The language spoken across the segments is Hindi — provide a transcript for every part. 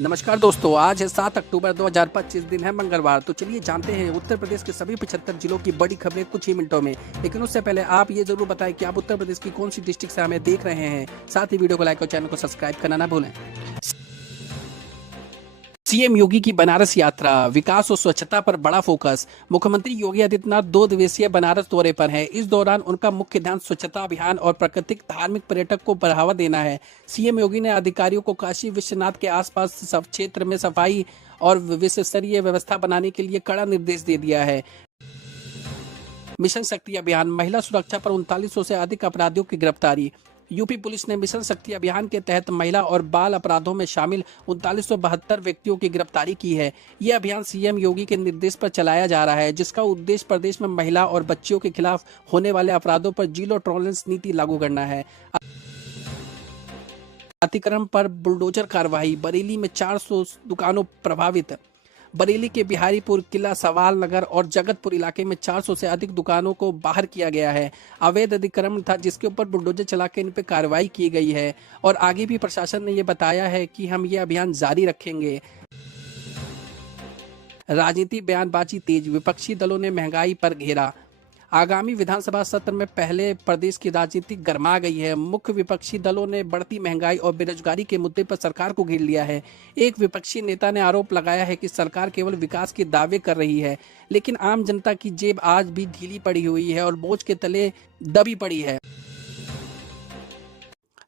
नमस्कार दोस्तों, आज है 7 अक्टूबर 2025, दिन है मंगलवार। तो चलिए जानते हैं उत्तर प्रदेश के सभी 75 जिलों की बड़ी खबरें कुछ ही मिनटों में। लेकिन उससे पहले आप ये जरूर बताएं कि आप उत्तर प्रदेश की कौन सी डिस्ट्रिक्ट से हमें देख रहे हैं। साथ ही वीडियो को लाइक और चैनल को सब्सक्राइब करना ना भूलें। सीएम योगी की बनारस यात्रा, विकास और स्वच्छता पर बड़ा फोकस। मुख्यमंत्री योगी आदित्यनाथ 2 दिवसीय बनारस दौरे पर हैं। इस दौरान उनका मुख्य ध्यान स्वच्छता अभियान और प्राकृतिक धार्मिक पर्यटक को बढ़ावा देना है। सीएम योगी ने अधिकारियों को काशी विश्वनाथ के आसपास सब क्षेत्र में सफाई और विश्व स्तरीय व्यवस्था बनाने के लिए कड़ा निर्देश दे दिया है। मिशन शक्ति अभियान, महिला सुरक्षा पर 3900 से अधिक अपराधियों की गिरफ्तारी। यूपी पुलिस ने मिशन शक्ति अभियान के तहत महिला और बाल अपराधों में शामिल 3972 व्यक्तियों की गिरफ्तारी की है। यह अभियान सीएम योगी के निर्देश पर चलाया जा रहा है, जिसका उद्देश्य प्रदेश में महिला और बच्चियों के खिलाफ होने वाले अपराधों पर जीरो टॉलरेंस नीति लागू करना है। अतिक्रमण पर बुलडोजर कार्रवाई, बरेली में 400 दुकानों प्रभावित। बरेली के बिहारीपुर, किला, सवाल नगर और जगतपुर इलाके में 400 से अधिक दुकानों को बाहर किया गया है। अवैध अतिक्रमण था, जिसके ऊपर बुलडोजर चलाकर इन पर कार्रवाई की गई है। और आगे भी प्रशासन ने यह बताया है कि हम ये अभियान जारी रखेंगे। राजनीति बयानबाजी तेज, विपक्षी दलों ने महंगाई पर घेरा। आगामी विधानसभा सत्र में पहले प्रदेश की राजनीति गर्मा गई है। मुख्य विपक्षी दलों ने बढ़ती महंगाई और बेरोजगारी के मुद्दे पर सरकार को घेर लिया है। एक विपक्षी नेता ने आरोप लगाया है कि सरकार केवल विकास के दावे कर रही है, लेकिन आम जनता की जेब आज भी ढीली पड़ी हुई है और बोझ के तले दबी पड़ी है।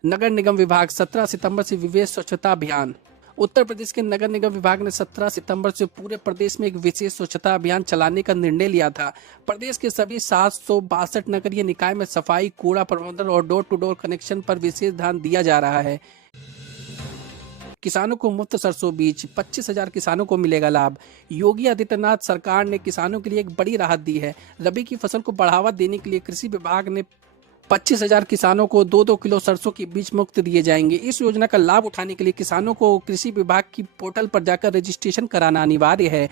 नगर निगम विभाग, 17 सितंबर से विशेष स्वच्छता अभियान। उत्तर प्रदेश के नगर निगम विभाग ने 17 सितंबर से पूरे प्रदेश में एक विशेष स्वच्छता अभियान चलाने का निर्णय लिया था। प्रदेश के सभी 762 नगरीय निकाय में सफाई, कूड़ा प्रबंधन और डोर टू डोर कनेक्शन पर विशेष ध्यान दिया जा रहा है। किसानों को मुफ्त सरसों बीज, 25,000 किसानों को मिलेगा लाभ। योगी आदित्यनाथ सरकार ने किसानों के लिए एक बड़ी राहत दी है। रबी की फसल को बढ़ावा देने के लिए कृषि विभाग ने 25,000 किसानों को 2-2 किलो सरसों के बीज मुफ्त दिए जाएंगे। इस योजना का लाभ उठाने के लिए किसानों को कृषि विभाग की पोर्टल पर जाकर रजिस्ट्रेशन कराना अनिवार्य है।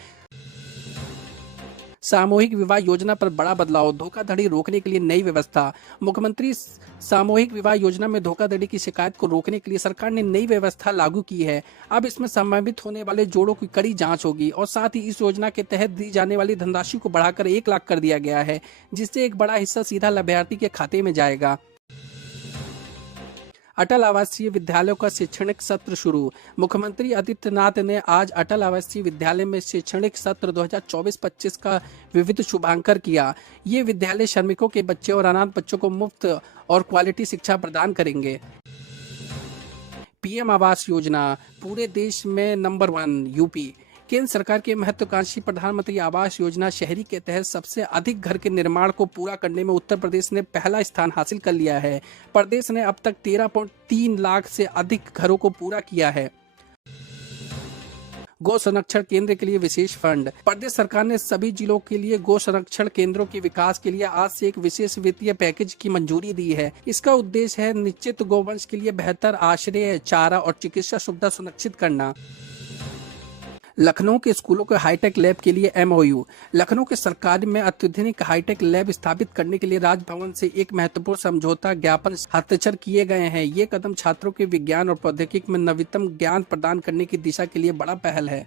सामूहिक विवाह योजना पर बड़ा बदलाव, धोखाधड़ी रोकने के लिए नई व्यवस्था। मुख्यमंत्री सामूहिक विवाह योजना में धोखाधड़ी की शिकायत को रोकने के लिए सरकार ने नई व्यवस्था लागू की है। अब इसमें संभावित होने वाले जोड़ों की कड़ी जांच होगी और साथ ही इस योजना के तहत दी जाने वाली धनराशि को बढ़ाकर 1 लाख कर दिया गया है, जिससे एक बड़ा हिस्सा सीधा लाभार्थी के खाते में जाएगा। अटल आवासीय विद्यालयों का शैक्षणिक सत्र शुरू। मुख्यमंत्री आदित्यनाथ ने आज अटल आवासीय विद्यालय में शैक्षणिक सत्र 2024-25 का विविध शुभारंभ किया। ये विद्यालय श्रमिकों के बच्चे और अनाथ बच्चों को मुफ्त और क्वालिटी शिक्षा प्रदान करेंगे। पीएम आवास योजना, पूरे देश में नंबर 1 यूपी। केंद्र सरकार की महत्वाकांक्षी प्रधानमंत्री आवास योजना शहरी के तहत सबसे अधिक घर के निर्माण को पूरा करने में उत्तर प्रदेश ने पहला स्थान हासिल कर लिया है। प्रदेश ने अब तक 13.3 लाख से अधिक घरों को पूरा किया है। गौ संरक्षण केंद्र के लिए विशेष फंड, प्रदेश सरकार ने सभी जिलों के लिए गौ संरक्षण केंद्रों के विकास के लिए आज से एक विशेष वित्तीय पैकेज की मंजूरी दी है। इसका उद्देश्य है निश्चित गौवंश के लिए बेहतर आश्रय, चारा और चिकित्सा सुविधा सुनिश्चित करना। लखनऊ के स्कूलों के हाईटेक लैब के लिए एमओयू। लखनऊ के सरकारी में अत्याधुनिक हाईटेक लैब स्थापित करने के लिए राजभवन से एक महत्वपूर्ण समझौता ज्ञापन हस्ताक्षर किए गए हैं। ये कदम छात्रों के विज्ञान और प्रौद्योगिकी में नवीनतम ज्ञान प्रदान करने की दिशा के लिए बड़ा पहल है।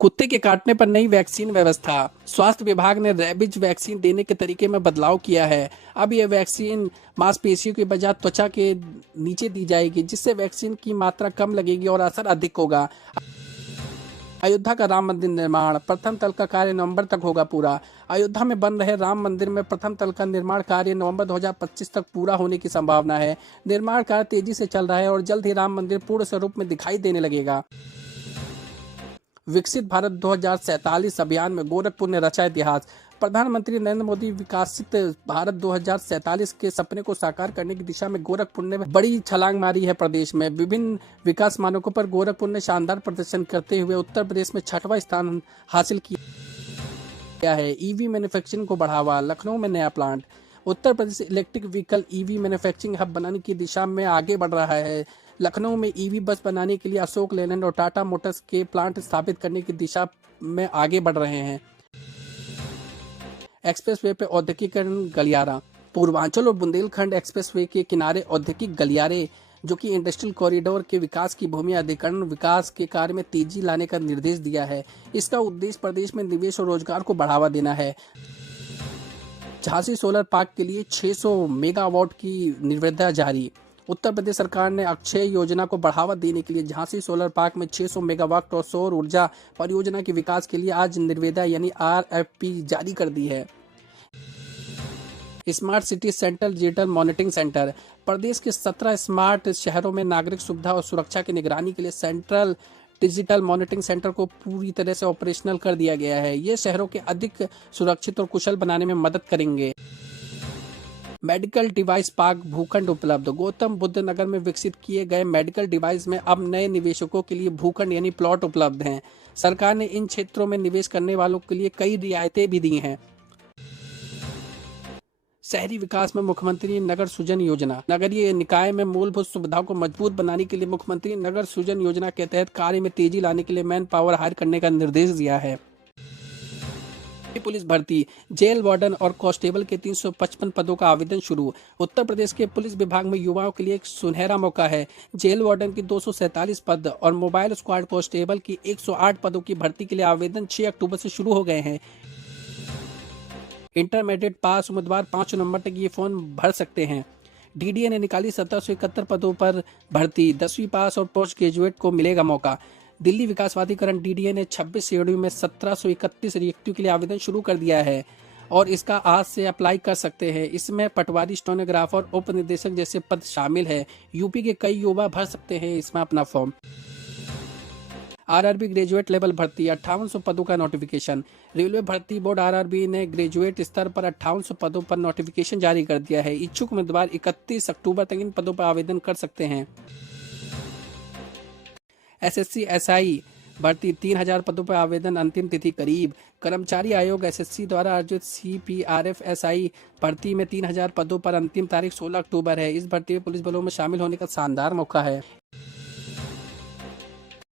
कुत्ते के काटने पर नई वैक्सीन व्यवस्था, स्वास्थ्य विभाग ने रेबीज वैक्सीन देने के तरीके में बदलाव किया है। अब यह वैक्सीन मांसपेशियों के बजाय त्वचा के नीचे दी जाएगी, जिससे वैक्सीन की मात्रा कम लगेगी और असर अधिक होगा। अयोध्या का राम मंदिर निर्माण, प्रथम तल का कार्य नवंबर तक होगा पूरा। अयोध्या में बन रहे राम मंदिर में प्रथम तल का निर्माण कार्य नवंबर 2025 तक पूरा होने की संभावना है। निर्माण कार्य तेजी से चल रहा है और जल्द ही राम मंदिर पूर्ण स्वरूप में दिखाई देने लगेगा। विकसित भारत 2047 अभियान में गोरखपुर ने रचा इतिहास। प्रधानमंत्री नरेंद्र मोदी विकसित भारत 2047 के सपने को साकार करने की दिशा में गोरखपुर ने बड़ी छलांग मारी है। प्रदेश में विभिन्न विकास मानकों पर गोरखपुर ने शानदार प्रदर्शन करते हुए उत्तर प्रदेश में 6वां स्थान हासिल किया है। ईवी मैन्युफैक्चरिंग को बढ़ावा, लखनऊ में नया plant. Uttar Pradesh electric vehicle EV manufacturing hub बनाने की दिशा में आगे बढ़ रहा है। लखनऊ में ईवी बस बनाने के लिए अशोक लेलैंड और टाटा मोटर्स के प्लांट स्थापित करने की दिशा में आगे बढ़ रहे हैं। एक्सप्रेसवे पे औद्योगिकीकरण गलियारा, पूर्वांचल और बुंदेलखंड एक्सप्रेसवे के किनारे औद्योगिक गलियारे जो कि इंडस्ट्रियल कॉरिडोर के विकास की भूमि अधिग्रहण विकास के कार्य में तेजी लाने का निर्देश दिया है। इसका उद्देश्य प्रदेश में निवेश और रोजगार को बढ़ावा देना है। झांसी सोलर पार्क के लिए 600 मेगावाट की निविदा जारी। उत्तर प्रदेश सरकार ने अक्षय योजना को बढ़ावा देने के लिए झांसी सोलर पार्क में 600 मेगावाट और सौर ऊर्जा परियोजना के विकास के लिए आज निविदा यानी RFP जारी कर दी है। Smart city central digital monitoring centre. प्रदेश के 17 स्मार्ट शहरों में नागरिक सुविधा और सुरक्षा की निगरानी के लिए सेंट्रल डिजिटल मॉनिटरिंग सेंटर को पूरी तरह से ऑपरेशनल कर दिया गया है। ये शहरों के अधिक सुरक्षित और कुशल बनाने में मदद करेंगे। मेडिकल डिवाइस पार्क भूखंड उपलब्ध। गौतम बुद्ध नगर में विकसित किए गए मेडिकल डिवाइस में अब नए निवेशकों के लिए भूखंड यानी प्लॉट उपलब्ध हैं। सरकार ने इन क्षेत्रों में निवेश करने वालों के लिए कई रियायतें भी दी हैं। शहरी विकास में मुख्यमंत्री नगर सृजन योजना। नगरीय निकाय में मूलभूत सुविधाओं को मजबूत बनाने के लिए मुख्यमंत्री नगर सृजन योजना के तहत कार्य में तेजी लाने के लिए मैन पावर हायर करने का निर्देश दिया है। पुलिस भर्ती। जेल वार्डन और कांस्टेबल के 355 पदों का आवेदन शुरू। उत्तर प्रदेश के पुलिस विभाग में युवाओं के लिए एक सुनहरा मौका है। जेल वार्डन की 247 पद और मोबाइल स्क्वाड कांस्टेबल की 108 पदों की भर्ती के लिए आवेदन 6 अक्टूबर से शुरू हो गए हैं। इंटरमीडिएट पास उम्मीदवार 5 नवंबर तक ये फॉर्म भर सकते हैं। DDA ने निकाली 1771 पदों पर भर्ती। 10वीं पास और पोस्ट ग्रेजुएट को मिलेगा मौका। दिल्ली विकासवादीकरण DDA ने 26 श्रेणियों में 1731 रिक्तियों के लिए आवेदन शुरू कर दिया है और इसका आज से अप्लाई कर सकते हैं। इसमें पटवारी, स्टेनोग्राफर, उप निदेशक जैसे पद शामिल है। यूपी के कई युवा भर सकते हैं इसमें अपना फॉर्म। RRB ग्रेजुएट लेवल भर्ती 5800 पदों का नोटिफिकेशन। रेलवे भर्ती बोर्ड RRB ने ग्रेजुएट स्तर पर 5800 पदों पर नोटिफिकेशन जारी कर दिया है। इच्छुक उम्मीदवार 31 अक्टूबर तक इन पदों पर आवेदन कर सकते हैं। SSC SI भर्ती 3000 पदों पर आवेदन, अंतिम तिथि करीब। कर्मचारी आयोग SSC द्वारा आयोजित CPRF SI भर्ती में 3000 पदों पर अंतिम तारीख 16 अक्टूबर है। इस भर्ती में पुलिस बलों में शामिल होने का शानदार मौका है।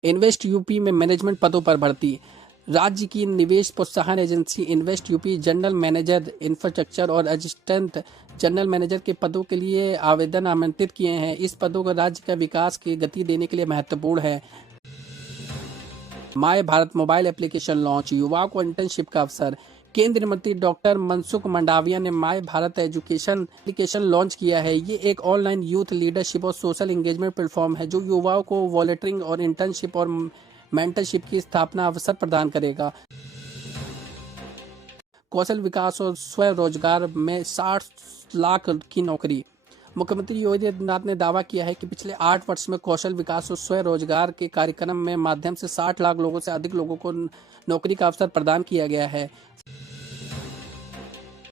इन्वेस्ट यूपी में मैनेजमेंट पदों पर भर्ती। राज्य की निवेश प्रोत्साहन agency invest UP general manager infrastructure और असिस्टेंट जनरल मैनेजर के पदों के लिए आवेदन आमंत्रित किए हैं। इस पदों का राज्य का विकास की गति देने के लिए महत्वपूर्ण है। My Bharat mobile application launch. युवाओं को इंटर्नशिप का अवसर। केंद्रीय मंत्री डॉक्टर मनसुख मंडाविया ने my Bharat education application launch किया है। ये एक ऑनलाइन यूथ लीडरशिप और सोशल एंगेजमेंट प्लेटफॉर्म है जो युवाओं को वॉलंटियरिंग और इंटर्नशिप और मेंटरशिप की स्थापना अवसर प्रदान करेगा। कौशल विकास और स्वरोजगार में 60 लाख की नौकरी। मुख्यमंत्री योगी आदित्यनाथ ने दावा किया है कि पिछले 8 वर्ष में कौशल विकास और स्वरोजगार के कार्यक्रम में माध्यम से 60 लाख लोगों से अधिक लोगों को नौकरी का अवसर प्रदान किया गया है।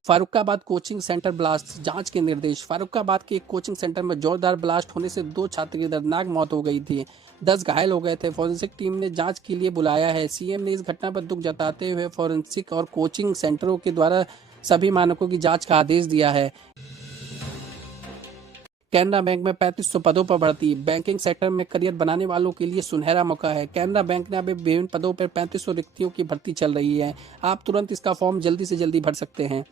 फारुखाबाद कोचिंग सेंटर ब्लास्ट, जांच के निर्देश। फारुखाबाद के एक कोचिंग सेंटर में जोरदार ब्लास्ट होने से 2 छात्र की दर्दनाक मौत हो गई थी। 10 घायल हो गए थे। फॉरेंसिक टीम ने जांच के लिए बुलाया है। CM ने इस घटना पर दुख जताते हुए फॉरेंसिक और कोचिंग सेंटरों के द्वारा सभी मानकों की जांच का आदेश दिया है। कैनरा बैंक में 3500 पदों पर भर्ती। बैंकिंग सेक्टर में करियर बनाने वालों के लिए सुनहरा मौका है। कैनरा बैंक ने अभी विभिन्न पदों पर 3500 रिक्तियों की भर्ती चल रही है। आप तुरंत इसका फॉर्म जल्दी से जल्दी भर सकते हैं।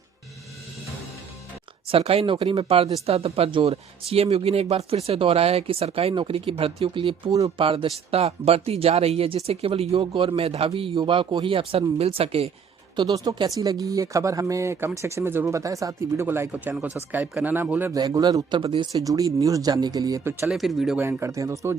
सरकारी नौकरी में पारदर्शिता पर जोर। CM योगी ने एक बार फिर से दोहराया है कि सरकारी नौकरी की भर्तियों के लिए पूर्ण पारदर्शिता बरती जा रही है जिससे केवल योग्य और मेधावी युवा को ही अवसर मिल सके। तो दोस्तों, कैसी लगी ये खबर हमें कमेंट सेक्शन में जरूर बताएं। साथ ही वीडियो को लाइक और चैनल को सब्सक्राइब करना ना भूलें रेगुलर उत्तर प्रदेश से जुड़ी न्यूज़ जानने के लिए। तो चले फिर वीडियो को एंड करते हैं दोस्तों।